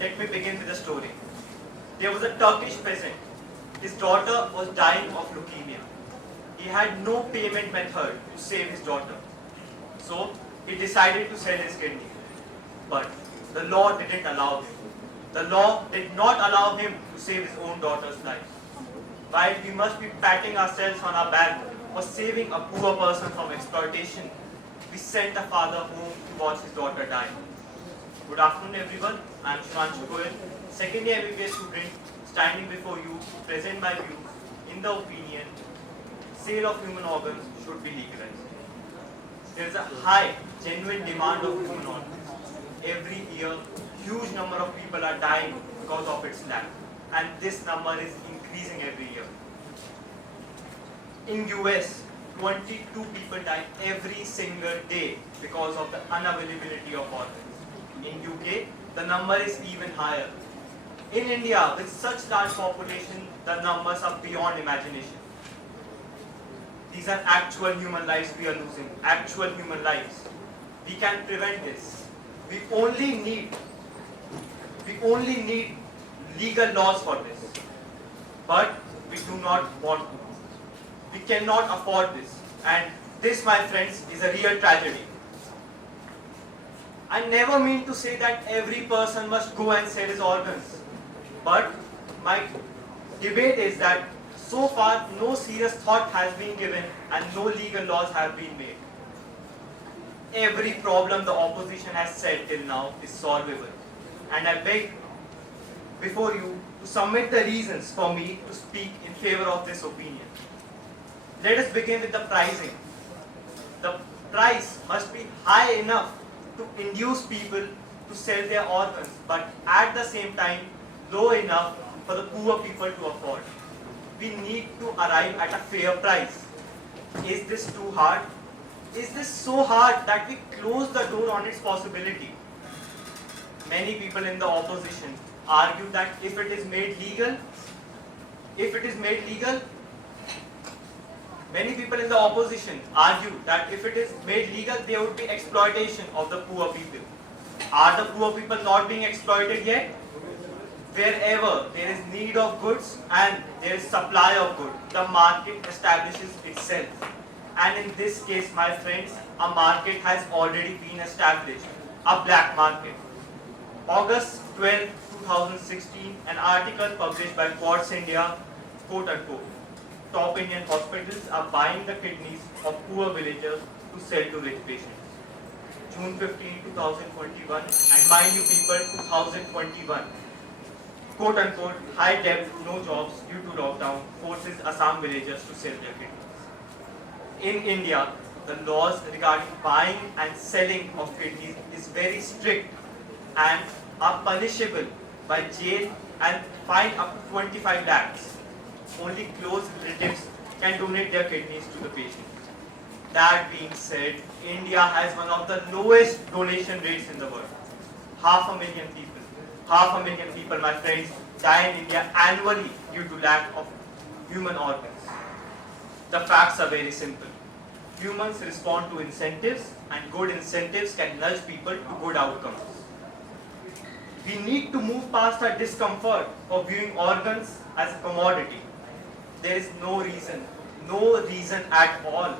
Let me begin with a story. There was a Turkish peasant. His daughter was dying of leukemia. He had no payment method to save his daughter. So he decided to sell his kidney. But the law didn't allow him. The law did not allow him to save his own daughter's life. While we must be patting ourselves on our back for saving a poor person from exploitation, we sent a father home to watch his daughter die. Good afternoon everyone, I am Shivanshu, second year MBBS student, standing before you to present my views in the opinion, sale of human organs should be legalized. There is a high, genuine demand of human organs. Every year, huge number of people are dying because of its lack, and this number is increasing every year. In US, 22 people die every single day because of the unavailability of organs. In UK, the number is even higher. In India, with such large population, the numbers are beyond imagination. These are actual human lives we are losing, actual human lives. We can prevent this. We only need legal laws for this. But we do not want to. We cannot afford this. And this, my friends, is a real tragedy. I never mean to say that every person must go and sell his organs. But my debate is that so far no serious thought has been given and no legal laws have been made. Every problem the opposition has said till now is solvable. And I beg before you to submit the reasons for me to speak in favor of this opinion. Let us begin with the pricing. The price must be high enough to induce people to sell their organs, but at the same time low enough for the poor people to afford. We need to arrive at a fair price. Is this too hard? Is this so hard that we close the door on its possibility? Many people in the opposition argue that if it is made legal, many people in the opposition argue that if it is made legal, there would be exploitation of the poor people. Are the poor people not being exploited yet? Wherever there is need of goods and there is supply of goods, the market establishes itself. And in this case, my friends, a market has already been established, a black market. August 12, 2016, an article published by Quartz India, quote unquote, top Indian hospitals are buying the kidneys of poor villagers to sell to rich patients. June 15, 2021, and mind you people, 2021. Quote unquote, high debt, no jobs due to lockdown forces Assam villagers to sell their kidneys. In India, the laws regarding buying and selling of kidneys is very strict and are punishable by jail and fine up to 25 lakhs. Only close relatives can donate their kidneys to the patient. That being said, India has one of the lowest donation rates in the world. 500,000 people, my friends, die in India annually due to lack of human organs. The facts are very simple. Humans respond to incentives, and good incentives can nudge people to good outcomes. We need to move past our discomfort of viewing organs as a commodity. There is no reason at all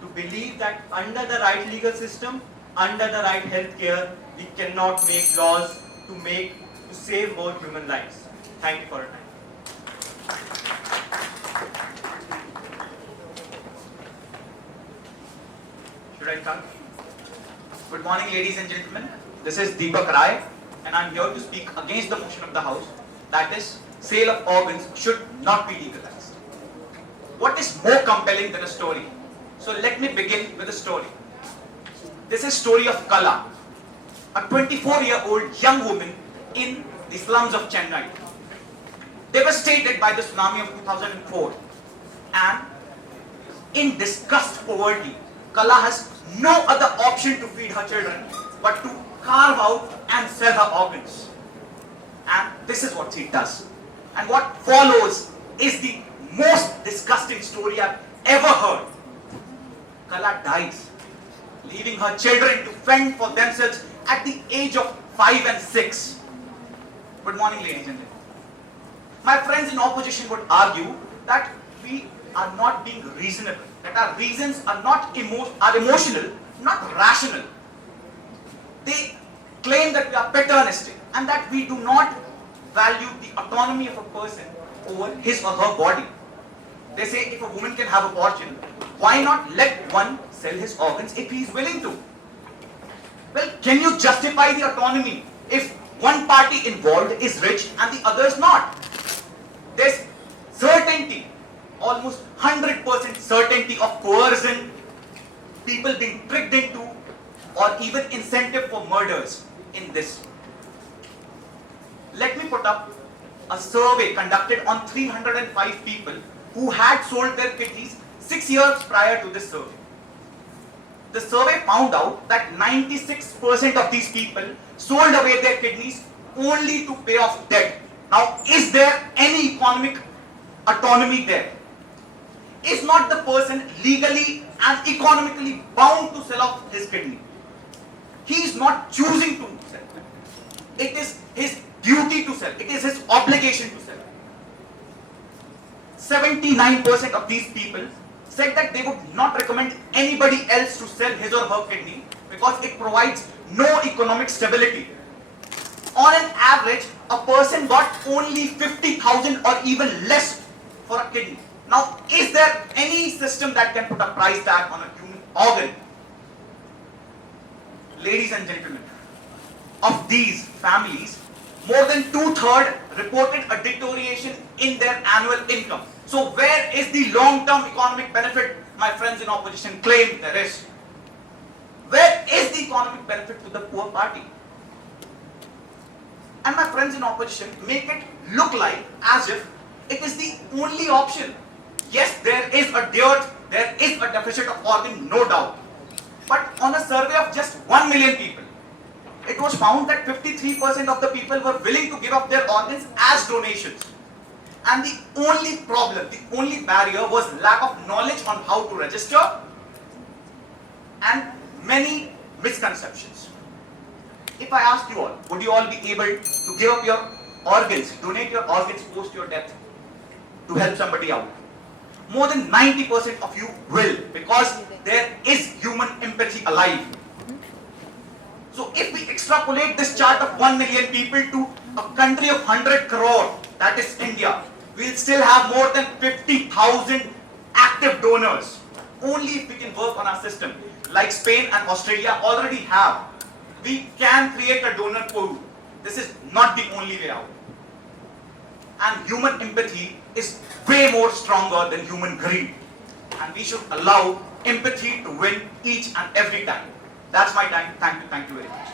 to believe that under the right legal system, under the right health care, we cannot make laws to save more human lives. Thank you for your time. Should I start? Good morning, ladies and gentlemen. This is Deepak Rai, and I am here to speak against the motion of the House, that is, sale of organs should not be legalized. What is more compelling than a story? So let me begin with a story. This is a story of Kala, a 24-year-old young woman in the slums of Chennai, devastated by the tsunami of 2004, and in disgust poverty, Kala has no other option to feed her children but to carve out and sell her organs. And this is what she does. And what follows is the most disgusting story I've ever heard. Kala dies, leaving her children to fend for themselves at the age of 5 and 6. Good morning, ladies and gentlemen. My friends in opposition would argue that we are not being reasonable, that our reasons are not emotional, not rational. They claim that we are paternalistic and that we do not value the autonomy of a person over his or her body. They say if a woman can have abortion, why not let one sell his organs if he is willing to? Well, can you justify the autonomy if one party involved is rich and the other is not? There's certainty, almost 100% certainty of coercion, people being tricked into, or even incentive for murders in this. Let me put up a survey conducted on 305 people who had sold their kidneys 6 years prior to this survey. The survey found out that 96% of these people sold away their kidneys only to pay off debt. Now, is there any economic autonomy there? Is not the person legally and economically bound to sell off his kidney? He is not choosing to sell. It is his duty to sell. It is his obligation to sell. 79% of these people said that they would not recommend anybody else to sell his or her kidney because it provides no economic stability. On an average, a person got only 50,000 or even less for a kidney. Now, is there any system that can put a price tag on a human organ? Ladies and gentlemen, of these families, more than 2/3 reported a deterioration in their annual income. So where is the long-term economic benefit my friends in opposition claim there is? Where is the economic benefit to the poor party? And my friends in opposition make it look like as if it is the only option. Yes, there is a dearth, there is a deficit of organ, no doubt. But on a survey of just 1 million people, it was found that 53% of the people were willing to give up their organs as donations. And the only problem, the only barrier was lack of knowledge on how to register and many misconceptions. If I asked you all, would you all be able to give up your organs, donate your organs post your death to help somebody out? More than 90% of you will, because there is human empathy alive. So if we extrapolate this chart of 1 million people to a country of 100 crore, that is India, we'll still have more than 50,000 active donors. Only if we can work on our system, like Spain and Australia already have. We can create a donor pool. This is not the only way out. And human empathy is way more stronger than human greed. And we should allow empathy to win each and every time. That's my time. Thank you very much.